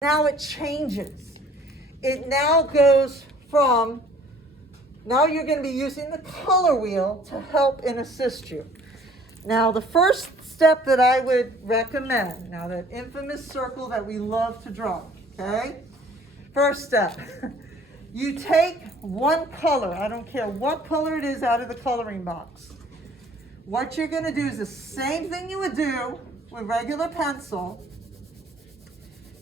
Now it changes. It now goes from, now you're going to be using the color wheel to help and assist you. Now the first step that I would recommend, now that infamous circle that we love to draw, okay? First step, you take one color, I don't care what color it is, out of the coloring box. What you're going to do is the same thing you would do with regular pencil.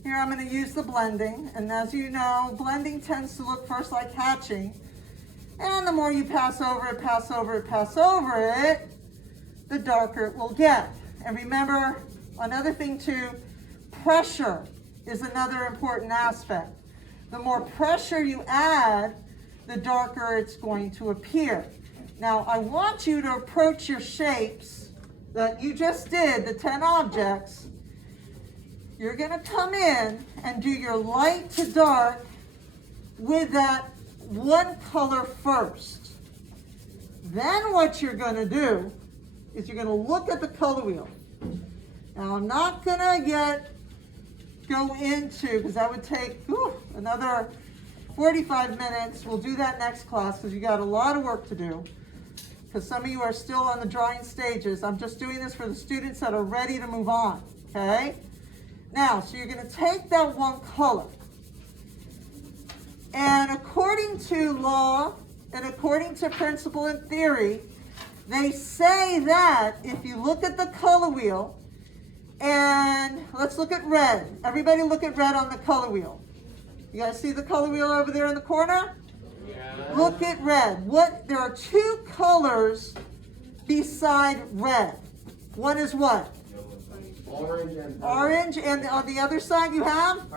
Here I'm going to use the blending, and as you know, blending tends to look first like hatching, and the more you pass over it, pass over it, pass over it, the darker it will get. And remember, another thing too, pressure is another important aspect. The more pressure you add, the darker it's going to appear. Now, I want you to approach your shapes that you just did, the 10 objects. You're going to come in and do your light to dark with that one color first. Then what you're going to do is you're going to look at the color wheel. Now, I'm not going to go into, because that would take another 45 minutes. We'll do that next class because you got a lot of work to do. Because some of you are still on the drawing stages. I'm just doing this for the students that are ready to move on, okay? Now, so you're going to take that one color. And according to law and according to principle and theory, they say that if you look at the color wheel, and let's look at red. Everybody look at red on the color wheel. You guys see the color wheel over there in the corner? Yeah. Look at red. There are two colors beside red. One is what? Orange, and on the other side you have?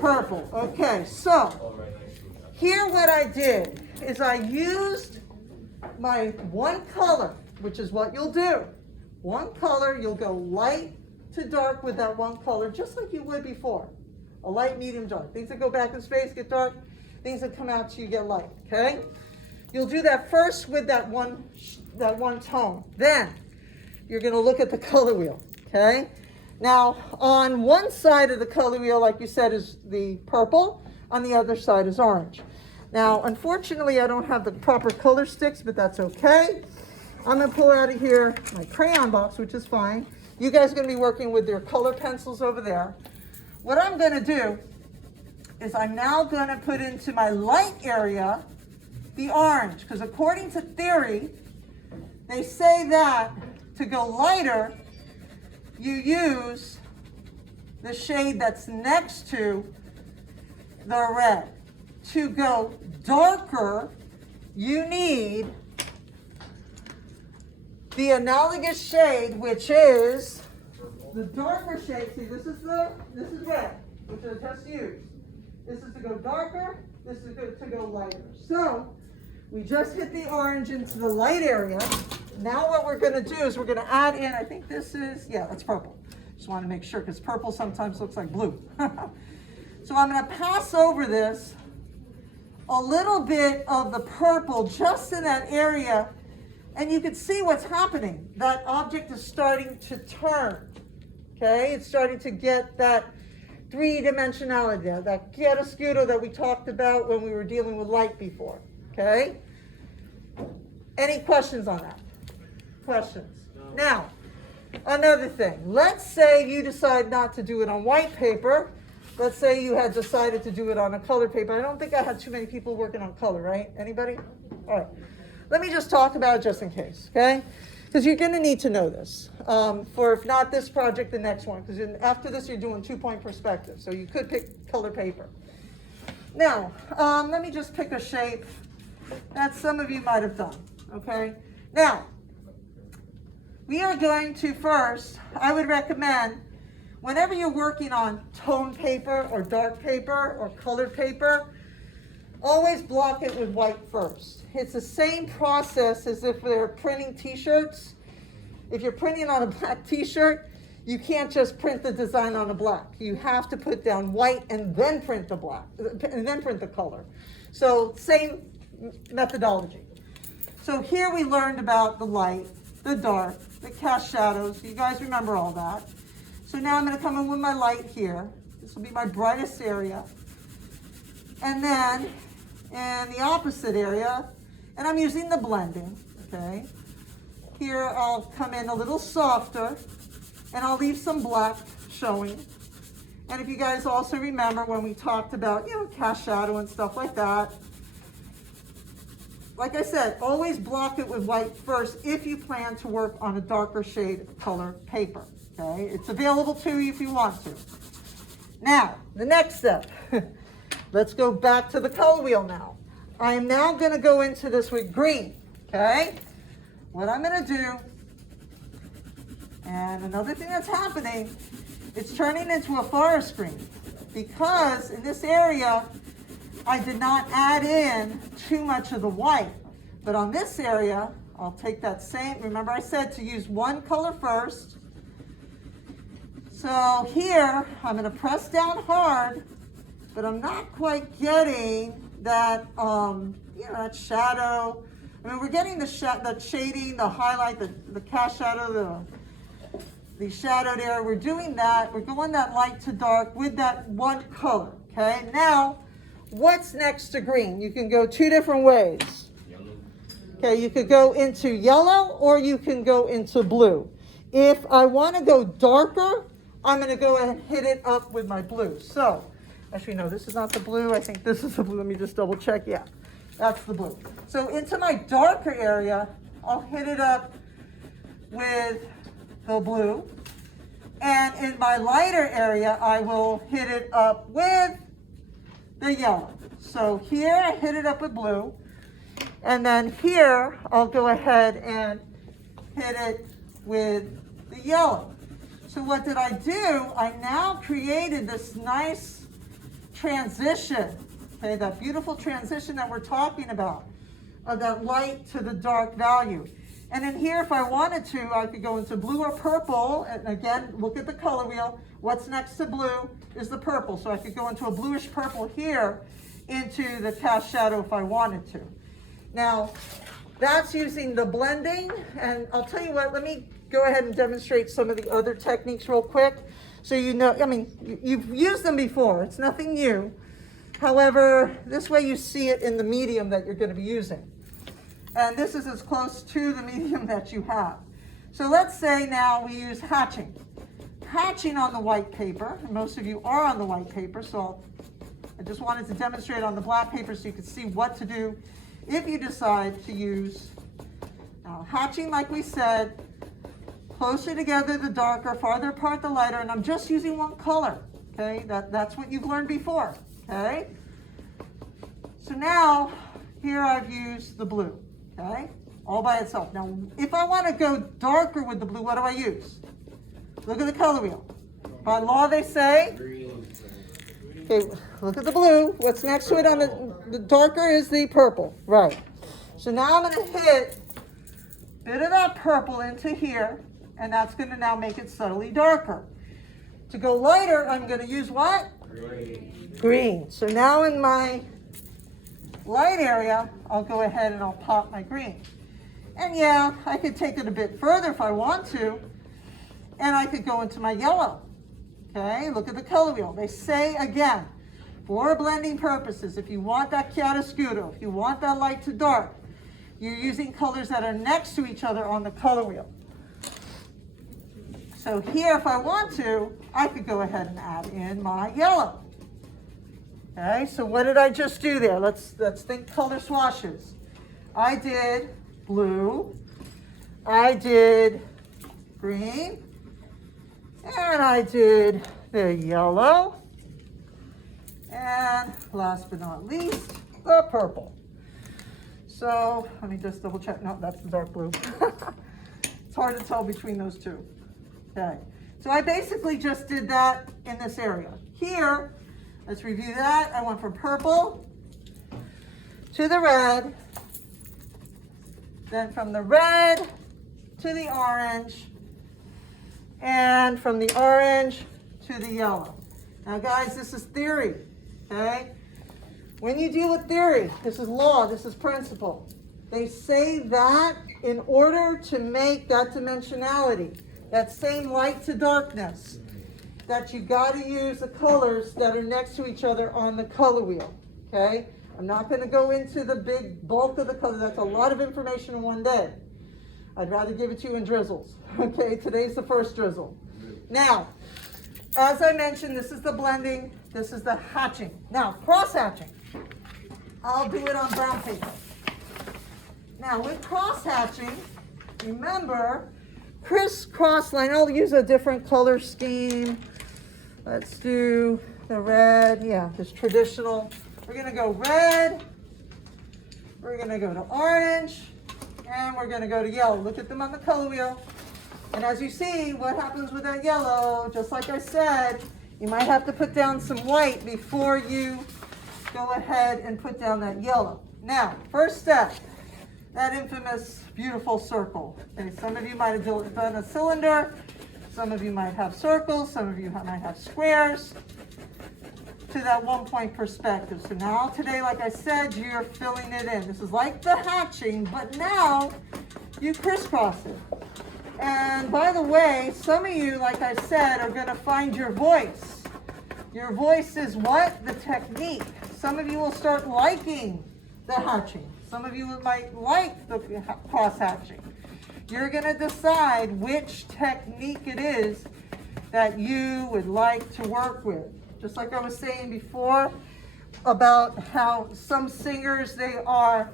Purple. Okay, so here what I did is I used my one color, which is what you'll do. One color, you'll go light to dark with that one color, just like you would before. A light, medium, dark. Things that go back in space get dark. Things that come out to you get light, okay? You'll do that first with that one tone. Then you're going to look at the color wheel, okay? Now, on one side of the color wheel, like you said, is the purple. On the other side is orange. Now, unfortunately, I don't have the proper color sticks, but that's okay. I'm going to pull out of here my crayon box, which is fine. You guys are going to be working with your color pencils over there. What I'm going to do is I'm now going to put into my light area the orange, because according to theory, they say that to go lighter, you use the shade that's next to the red. To go darker, you need the analogous shade, which is the darker shade. See, this is red, which I just used. This is to go darker, this is to go lighter. So we just hit the orange into the light area. Now what we're going to do is we're going to add in, I think this is, yeah, that's purple. Just want to make sure, because purple sometimes looks like blue. So I'm going to pass over this, a little bit of the purple just in that area, and you can see what's happening. That object is starting to turn, okay? It's starting to get that three-dimensionality there, that chiaroscuro that we talked about when we were dealing with light before, okay? Any questions on that? Questions? No. Now, another thing. Let's say you decide not to do it on white paper. Let's say you had decided to do it on a color paper. I don't think I had too many people working on color, right? Anybody? All right. Let me just talk about it just in case, okay? Because you're going to need to know this for, if not this project, the next one. Because after this, you're doing 2-point perspective. So you could pick color paper. Now, let me just pick a shape that some of you might have done, okay? Now, we are going to first, I would recommend, whenever you're working on tone paper or dark paper or colored paper, always block it with white first. It's the same process as if they're printing t-shirts. If you're printing on a black t-shirt, you can't just print the design on a black. You have to put down white and then print the black, and then print the color. So same methodology. So here we learned about the light, the dark, the cast shadows. You guys remember all that. So now I'm going to come in with my light here. This will be my brightest area. And then in the opposite area, and I'm using the blending, okay? Here I'll come in a little softer, and I'll leave some black showing. And if you guys also remember when we talked about, cast shadow and stuff like that, like I said, always block it with white first if you plan to work on a darker shade color paper, okay? It's available to you if you want to. Now, the next step, let's go back to the color wheel now. I am now gonna go into this with green, okay? What I'm gonna do, and another thing that's happening, it's turning into a forest green because in this area, I did not add in too much of the white. But on this area, I'll take that same, remember I said to use one color first. So here, I'm gonna press down hard, but I'm not quite getting that, that shadow. I mean, we're getting the shading, the highlight, the cast shadow, the shadowed area. We're doing that. We're going that light to dark with that one color, okay? Now, what's next to green? You can go two different ways. Yellow. Okay, you could go into yellow or you can go into blue. If I want to go darker, I'm going to go ahead and hit it up with my blue. So, actually, no, this is not the blue. I think this is the blue. Let me just double check. Yeah, that's the blue. So into my darker area, I'll hit it up with the blue. And in my lighter area, I will hit it up with the yellow. So here I hit it up with blue. And then here, I'll go ahead and hit it with the yellow. So what did I do? I now created this nice transition, okay, that beautiful transition that we're talking about, of that light to the dark value. And in here, if I wanted to, I could go into blue or purple. And again, look at the color wheel. What's next to blue is the purple. So I could go into a bluish purple here into the cast shadow if I wanted to. Now, that's using the blending. And I'll tell you what, let me go ahead and demonstrate some of the other techniques real quick. So you know, I mean, you've used them before. It's nothing new. However, this way you see it in the medium that you're going to be using. And this is as close to the medium that you have. So let's say now we use hatching. Hatching on the white paper, and most of you are on the white paper, so I just wanted to demonstrate on the black paper so you could see what to do if you decide to use hatching, like we said, closer together the darker, farther apart the lighter, and I'm just using one color, okay? That's what you've learned before, okay? So now, here I've used the blue. Okay, all by itself. Now, if I want to go darker with the blue, what do I use? Look at the color wheel. By law, they say. Okay, look at the blue. What's next to it on the darker is the purple. Right. So now I'm going to hit a bit of that purple into here, and that's going to now make it subtly darker. To go lighter, I'm going to use what? Green. Green. So now in my light area, I'll go ahead and I'll pop my green. And yeah, I could take it a bit further if I want to, and I could go into my yellow. Okay, look at the color wheel. They say again, for blending purposes, if you want that chiaroscuro, if you want that light to dark, you're using colors that are next to each other on the color wheel. So here, if I want to, I could go ahead and add in my yellow. Okay, so what did I just do there? Let's think color swatches. I did blue, I did green, and I did the yellow, and last but not least, the purple. So let me just double check. No, that's the dark blue. It's hard to tell between those two. Okay, so I basically just did that in this area. Here, let's review that. I went from purple to the red, then from the red to the orange, and from the orange to the yellow. Now guys, this is theory, okay? When you deal with theory, this is law, this is principle. They say that in order to make that dimensionality, that same light to darkness, that you got to use the colors that are next to each other on the color wheel, okay? I'm not going to go into the big bulk of the color. That's a lot of information in one day. I'd rather give it to you in drizzles, okay? Today's the first drizzle. Now, as I mentioned, this is the blending, this is the hatching. Now, cross-hatching, I'll do it on brown paper. Now, with cross-hatching, remember, crisscross line, I'll use a different color scheme. Let's do the red, yeah, this traditional. We're gonna go red, we're gonna go to orange, and we're gonna go to yellow. Look at them on the color wheel. And as you see, what happens with that yellow, just like I said, you might have to put down some white before you go ahead and put down that yellow. Now, first step, that infamous beautiful circle. Okay, some of you might have done a cylinder, some of you might have circles, some of you might have squares to that 1 point perspective. So now today, like I said, you're filling it in. This is like the hatching, but now you crisscross it. And by the way, some of you, like I said, are going to find your voice. Your voice is what? The technique. Some of you will start liking the hatching. Some of you might like the cross hatching. You're going to decide which technique it is that you would like to work with. Just like I was saying before about how some singers, they are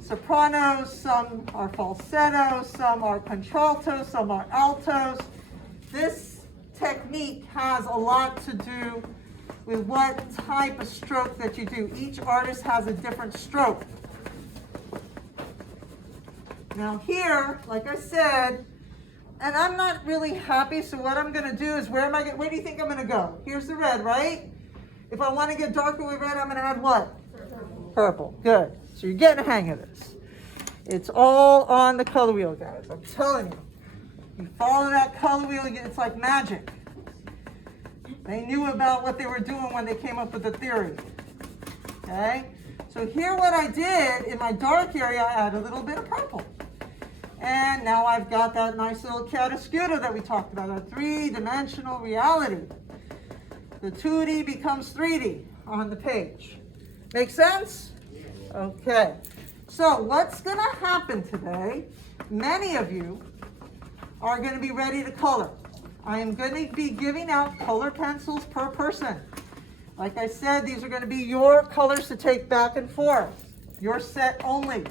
sopranos, some are falsettos, some are contraltos, some are altos. This technique has a lot to do with what type of stroke that you do. Each artist has a different stroke. Now here, like I said, and I'm not really happy, so what I'm gonna do is, where do you think I'm gonna go? Here's the red, right? If I wanna get darker with red, I'm gonna add what? Purple, good. So you're getting a hang of this. It's all on the color wheel, guys. I'm telling you. You follow that color wheel, it's like magic. They knew about what they were doing when they came up with the theory. Okay? So here what I did, in my dark area, I add a little bit of purple. And now I've got that nice little chiaroscuro that we talked about, that three-dimensional reality. The 2D becomes 3D on the page. Make sense? Okay. So what's going to happen today, many of you are going to be ready to color. I am going to be giving out color pencils per person. Like I said, these are going to be your colors to take back and forth. Your set only.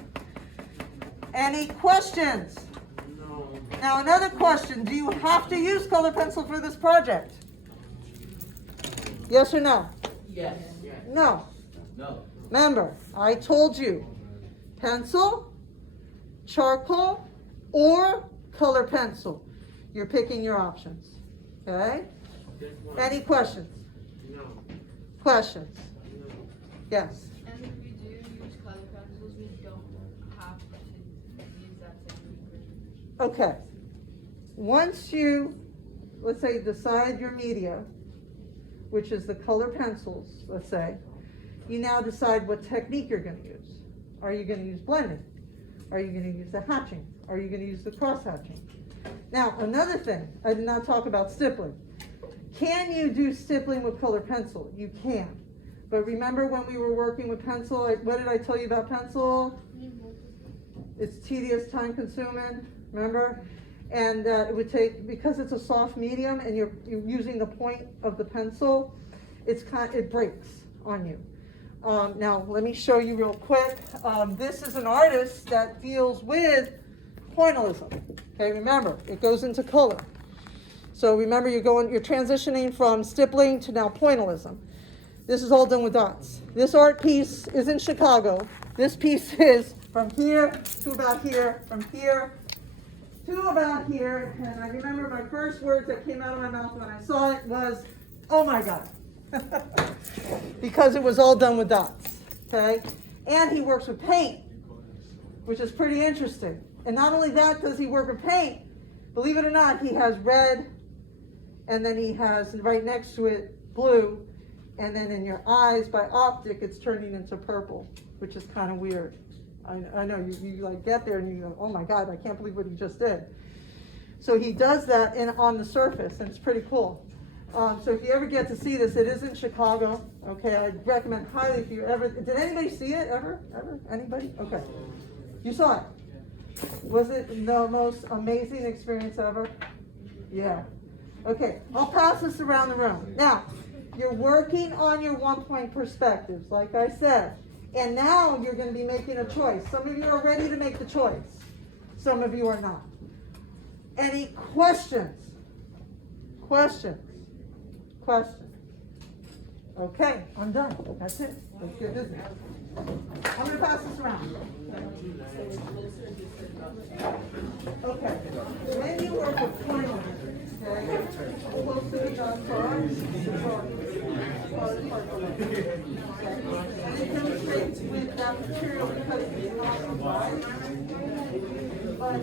Any questions? No. Now another question, do you have to use color pencil for this project? Yes or no? Yes. No. No. Remember, I told you, pencil, charcoal, or color pencil. You're picking your options, okay? Any questions? No. Questions? No. Yes. And if we do use color pencils, we don't have to use that technique. Okay. Once you, let's say, decide your media, which is the color pencils, let's say, you now decide what technique you're going to use. Are you going to use blending? Are you going to use the hatching? Are you going to use the cross hatching? Now, another thing, I did not talk about stippling. Can you do stippling with color pencil? You can. But remember when we were working with pencil, what did I tell you about pencil? It's tedious, time consuming, remember? And it would take, because it's a soft medium and you're using the point of the pencil, it breaks on you. Now, let me show you real quick. This is an artist that deals with pointillism. Okay, remember, it goes into color. So remember, you're transitioning from stippling to now pointillism. This is all done with dots. This art piece is in Chicago. This piece is from here to about here, from here to about here. And I remember my first words that came out of my mouth when I saw it was, oh my God. Because it was all done with dots, okay? And he works with paint, which is pretty interesting. And not only that does he work with paint, believe it or not, he has red, and then he has right next to it blue, and then in your eyes by optic it's turning into purple, which is kind of weird. I know you like get there and you go, oh my God, I can't believe what he just did. So he does that on the surface, and it's pretty cool. So if you ever get to see this, it is in Chicago. Okay, I recommend highly if you ever. Did anybody see it ever? Anybody? Okay, you saw it. Was it the most amazing experience ever? Yeah. Okay, I'll pass this around the room. Now, you're working on your 1-point perspectives, like I said. And now you're going to be making a choice. Some of you are ready to make the choice. Some of you are not. Any questions? Questions? Okay, I'm done. That's it. Let's get business. I'm going to pass this around. Okay. When you work with plans, okay, supposed to be done first. And it demonstrates with that material because it's not supplied. But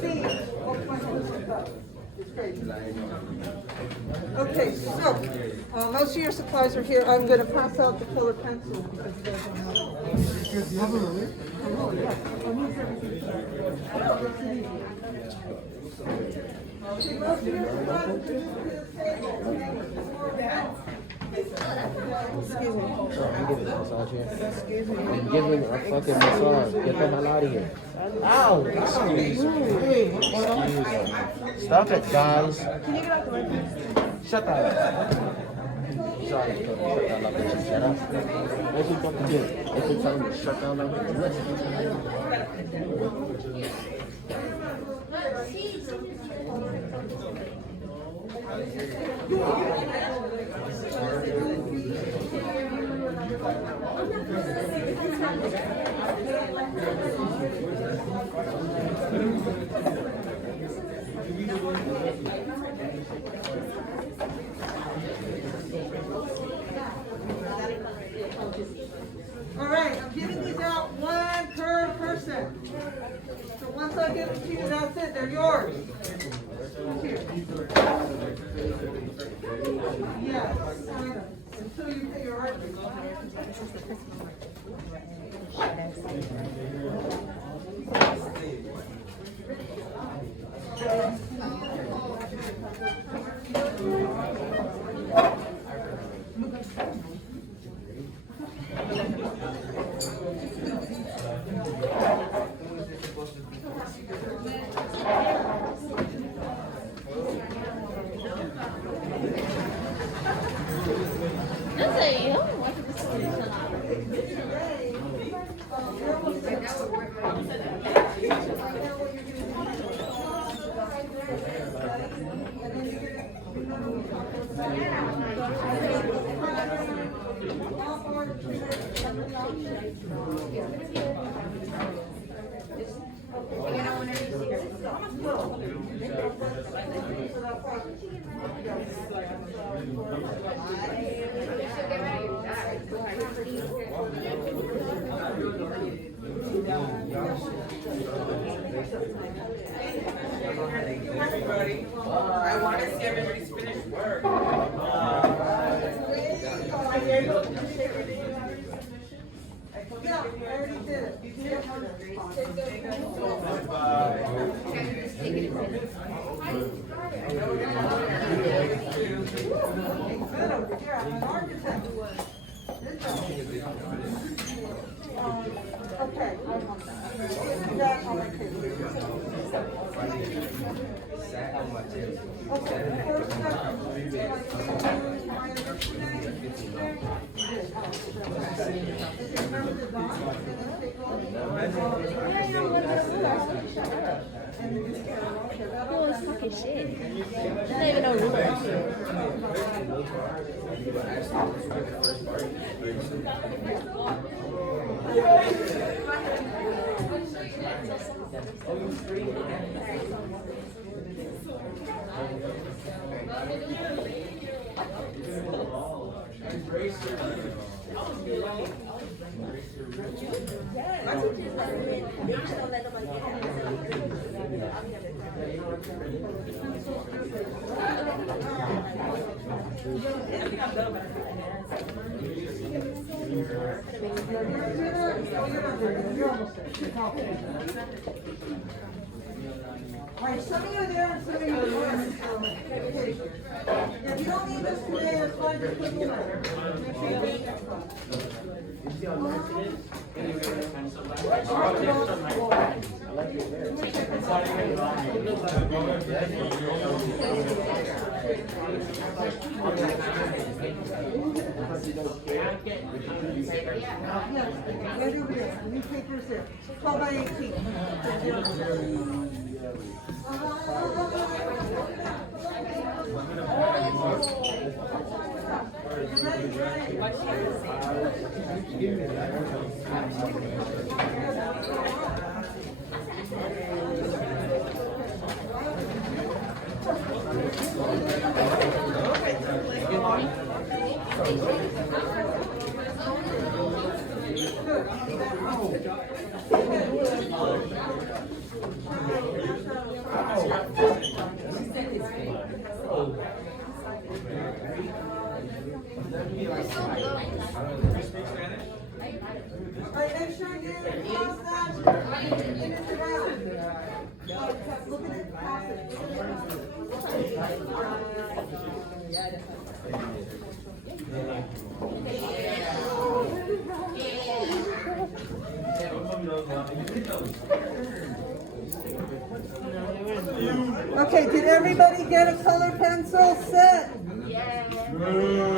see what point does. It's crazy. Okay, so most of your supplies are here. I'm going to pass out the colored pencil because you guys don't have it. Oh, yeah. I'll move everything. Okay, most of your supplies are to this table. Excuse me. I'm giving a massage here. Excuse me. I'm giving a fucking massage. Get the hell out of here. Ow! Excuse me. Excuse me. Stop it, guys. Can you get out the way, please? Shut that up. Sorry, shut that location. Shut up. What you fucking do? If you tell me to shut down All right, I'm giving these out one per person. So once I give them to you, that's it. They're yours. Here. Yes, kind of. Until you pay your rent. Everybody, I want to see everybody's finished work. Yeah, I already did it. You did it. Good over here. I'm an architect. Good job. Okay, I want that. That on my table. Okay, first step. Oh, it's fucking shit. There's not even no ruler. You're almost there. All right, some of you are there and some of you are there. If you don't need this today, it's fine, just put it away. Make sure you get it next time. Where's over there? The newspaper is there. 12 by 18. Alright, make sure you cross that in and around. Look at it, cross Okay, did everybody get a color pencil set?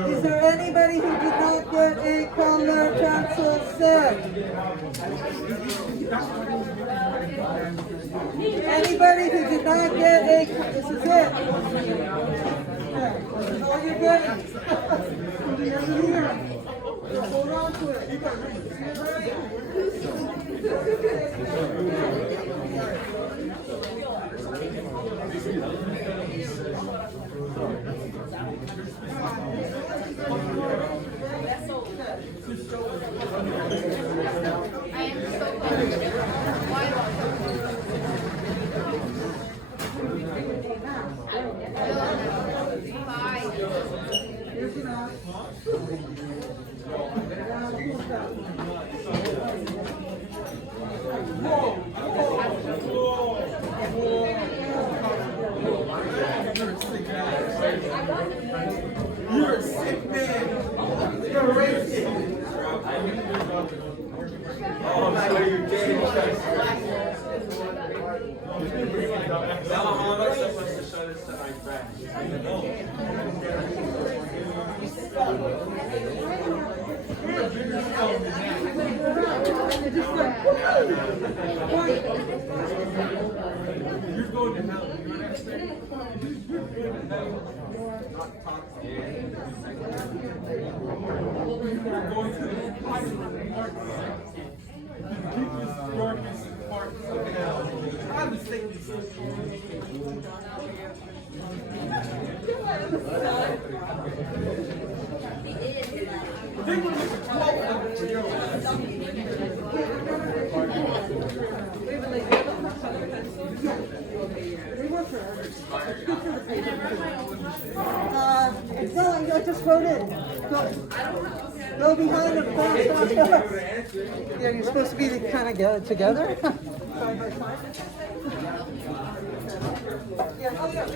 Is there anybody who did not get a color pencil set? Anybody who did not get a, this is it. Okay, this is all you're getting. Here's the year. Hold on to it. You're a sick man. You're racist. Oh, so you're gay. Now all of us are supposed to show this to my friends. You're going to hell. You're not expecting. We're going to the deepest, darkest parts of hell. I'm the safest. They were like a 12. No, I just wrote in. Go behind the cross. Yeah, you're supposed to be kind of get together. Side by side. Yeah, oh yeah.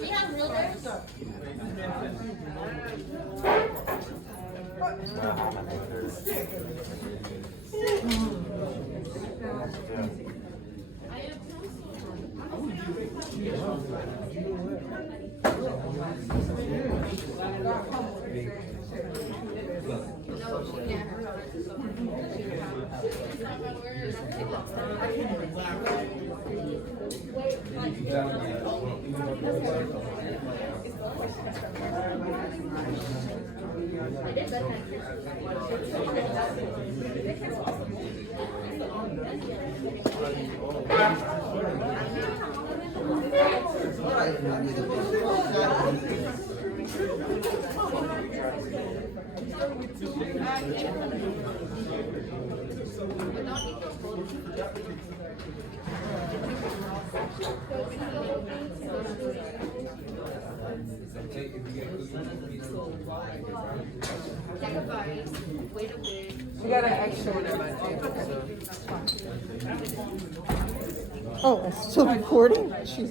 We have realtors. Take advice, wait a bit. We got an extra one in my table. Oh, it's still recording? She's